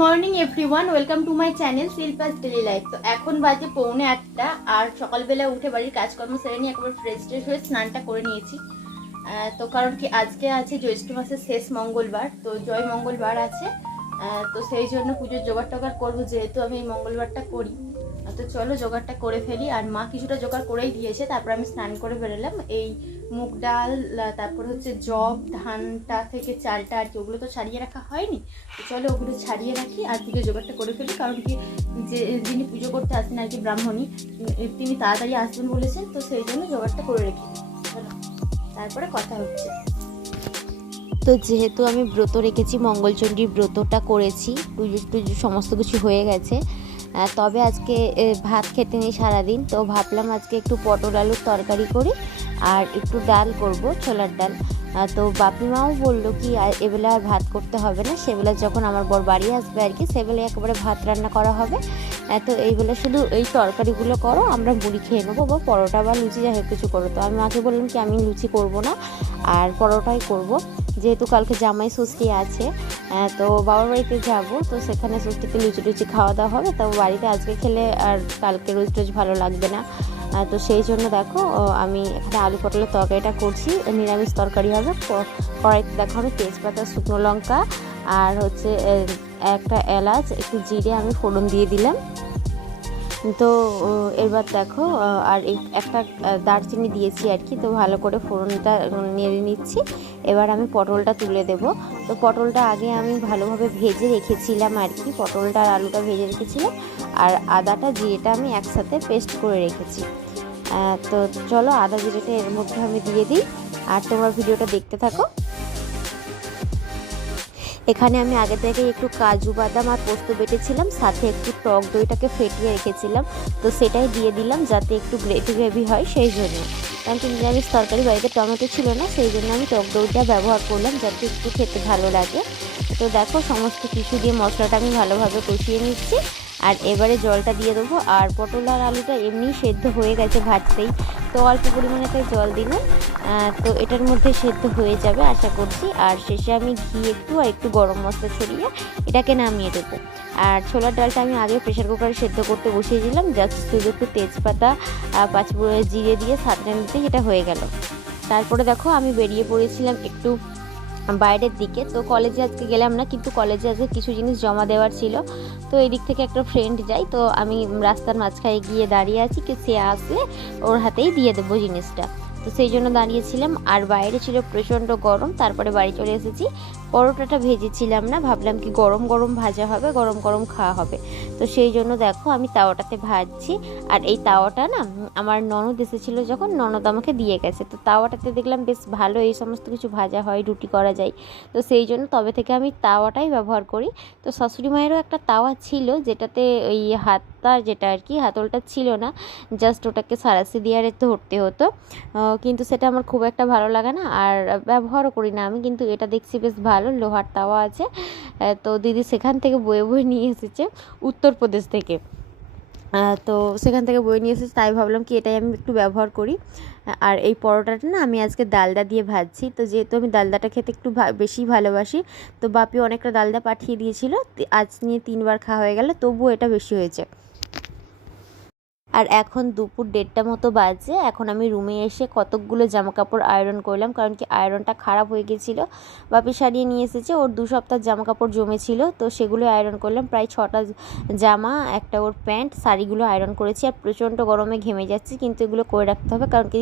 Morning everyone welcome to my channel Shilpa's daily life তো এখন বাজে পৌনে একটা আর সকালবেলা উঠে বাড়ির কাজকর্ম সেরে নিয়ে একবার ফ্রেশ ট্রেশ হয়ে স্নানটা করে নিয়েছি। তো কারণ কি আজকে আছে জ্যৈষ্ঠ মাসের শেষ মঙ্গলবার, তো জয় মঙ্গলবার আছে। তো সেই জন্য পুজোর জোগাড় টোগাড় করব, যেহেতু আমি এই মঙ্গলবারটা করি। তো চলো জোগাড়টা করে ফেলি। আর মা কিছুটা জোগাড় করেই দিয়েছে। তারপর আমি স্নান করে বেরোলাম। এই মুগ ডাল তারপর হচ্ছে জব, ধানটা থেকে চালটা আর কি, ওগুলো তো ছাড়িয়ে রাখা হয়নি। তো চলো ওগুলো ছাড়িয়ে রাখি আর দিকে জোগাড়টা করে ফেলি। কারণ কি যে যিনি পুজো করতে আসেন আর কি ব্রাহ্মণী তিনি তাড়াতাড়ি আসবেন বলেছেন। তো সেই জন্য জোগাড়টা করে রেখে চলো, তারপরে কথা হচ্ছে। তো যেহেতু আমি ব্রত রেখেছি, মঙ্গলচণ্ডীর ব্রতটা করেছি পুজো টুজো সমস্ত কিছু হয়ে গেছে তবে আজকে ভাত খেতে নিই সারাদিন, তো ভাবলাম আজকে একটু পটল আলুর তরকারি করি, আর একটু ডাল করব, ছোলার ডাল। তো বাপি মাও বলল কি এবেলা আর ভাত করতে হবে না, সেবেলা যখন আমার বর বাড়ি আসবে আর কি, সেবেলা একেবারে ভাত রান্না করা হবে। তো এইবেলা শুধু এই তরকারিগুলো করো, আমরা মুড়ি খেয়ে নেব, বা পরোটা বা লুচি, যাই কিছু করো। তো আমি মাকে বললাম কি, আমি লুচি করব না, আর পরোটাই করব। যেহেতু কালকে জামাই ষষ্ঠী আছে তো বাবার বাড়িতে যাব, তো সেখানে ষষ্ঠীতে লুচি টুচি খাওয়া দাওয়া হবে। তো বাড়িতে আজকে খেলে আর কালকে রোজ রোজ ভালো লাগবে না। তো সেই জন্য দেখো আমি এখানে আলু পটলের তরকারিটা করছি, নিরামিষ তরকারি হবে। কড়াইতে দেখো আমি তেজপাতা, শুকনো লঙ্কা আর হচ্ছে একটা এলাচ, একটু জিরে আমি ফোড়ন দিয়ে দিলাম। তো এবার দেখো আর একটা দারচিনি দিয়েছি আর কি, তো ভালো করে ফোড়নটা নেড়ে নিচ্ছি। এবার আমি পটলটা তুলে দেব। তো পটলটা আগে আমি ভালোভাবে ভেজে রেখেছিলাম আর কি, পটলটা আর আলুটা ভেজে রেখেছিলাম। আর আদাটা, জিরেটা আমি একসাথে পেস্ট করে রেখেছি। তো চলো আদা জিরেটা এর মধ্যে আমি দিয়ে দিই। আর তোমরা ভিডিওটা দেখতে থাকো। এখানে আমি আগে থেকে একটু কাজু বাদাম আর পোস্ত বেটেছিলাম, সাথে একটু টক দইটাকে ফেটিয়ে রেখেছিলাম। তো সেটাই দিয়ে দিলাম যাতে একটু গ্রেভি গ্রেভি হয় সেই জন্য। কারণ কি নিরামিষ তরকারি বাড়িতে টমেটো ছিল না, সেই জন্য আমি টক দইটা ব্যবহার করলাম যাতে একটু খেতে ভালো লাগে। তো দেখো সমস্ত কিছু দিয়ে মশলাটা আমি ভালোভাবে কষিয়ে নিচ্ছি। আর এবারে জলটা দিয়ে দেবো। আর পটল আর আলুটা এমনি সেদ্ধ হয়ে গেছে ভাজতেই। তো অল্প পরিমাণে তাই জল দিলাম। তো এটার মধ্যে সেদ্ধ হয়ে যাবে আশা করছি। আর শেষে আমি ঘি একটু আর একটু গরম মশলা ছড়িয়ে এটাকে নামিয়ে দেবো। আর ছোলার ডালটা আমি আগে প্রেশার কুকারে সেদ্ধ করতে বসিয়ে দিলাম। জাস্ট শুধু একটু তেজপাতা পাঁচফোড়ন জিরে দিয়ে সাতটা নিতে এটা হয়ে গেল। তারপরে দেখো আমি বেরিয়ে পড়েছিলাম একটু বাইরের দিকে। তো কলেজে আজকে গেলাম না, কিন্তু কলেজে আজকে কিছু জিনিস জমা দেওয়ার ছিল। তো এদিক দিক থেকে একটা ফ্রেন্ড যাই, তো আমি রাস্তার মাঝখানে গিয়ে দাঁড়িয়ে আছি, কি সে আসলে ওর হাতেই দিয়ে দেবো জিনিসটা। তো সেই জন্য দাঁড়িয়েছিলাম। আর বাইরে ছিল প্রচণ্ড গরম, তারপরে বাড়ি চলে এসেছি। পরোটাটা ভেজেছিলাম না, ভাবলাম কি গরম গরম ভাজা হবে, গরম গরম খাওয়া হবে। তো সেই জন্য দেখো আমি তাওয়াটাতে ভাজছি। আর এই তাওয়াটা না, আমার ননদ এসেছিল যখন, ননদ আমাকে দিয়ে গেছে। তো তাওয়াটাতে দেখলাম বেশ ভালো এই সমস্ত কিছু ভাজা হয়, রুটি করা যায়। তো সেই জন্য তবে থেকে আমি তাওয়াটাই ব্যবহার করি। তো শাশুড়ি মায়েরও একটা তাওয়া ছিল, যেটাতে ওই হাতটা যেটা আর কি, হাতলটা ছিল না জাস্ট ওটাকে সারাসি দিয়ে আর ধরতে হতো। কিন্তু সেটা আমার খুব একটা ভালো লাগে না, আর ব্যবহারও করি না আমি, কিন্তু এটা দেখছি বেশ ভালো, লোহার তাওয়া আছে। তো দিদি সেখান থেকে বয়ে বয়ে নিয়ে এসেছে, উত্তরপ্রদেশ থেকে। তো সেখান থেকে বয়ে নিয়ে এসেছে, তাই ভাবলাম কি এটাই আমি একটু ব্যবহার করি। আর এই পরোটাটা না আমি আজকে ডালদা দিয়ে ভাজছি, তো যেহেতু আমি ডালদাটা খেতে একটু বেশি ভালোবাসি, তো বাপি অনেকটা ডালদা পাঠিয়ে দিয়েছিল আজ নিয়ে তিনবার খাওয়া হয়ে গেল, তবুও এটা বেশি হয়েছে। আর এখন দুপুর দেড়টা মতো বাজে। এখন আমি রুমে এসে কতকগুলো জামা কাপড় আয়রন করলাম, কারণ কি আয়রনটা খারাপ হয়ে গেছিল। বাপি সারিয়ে নিয়ে এসেছে, ওর দু সপ্তাহ জামা কাপড় জমেছিল, তো সেগুলো আয়রন করলাম। প্রায় ছটা জামা, একটা ওর প্যান্ট শাড়িগুলো আয়রন করেছি। আর প্রচণ্ড গরমে ঘেমে যাচ্ছি, কিন্তু এগুলো করে রাখতে হবে, কারণ কি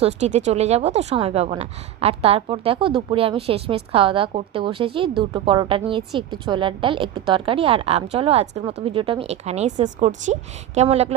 ষষ্ঠীতে চলে যাব, তো সময় পাবো না। আর তারপর দেখো, দুপুরে আমি শেষমেশ খাওয়া দাওয়া করতে বসেছি। দুটো পরোটা নিয়েছি, একটু ছোলার ডাল, একটু তরকারি, আর আম। চলো, আজকের মতো ভিডিওটা আমি এখানেই শেষ করছি। কেমন লাগল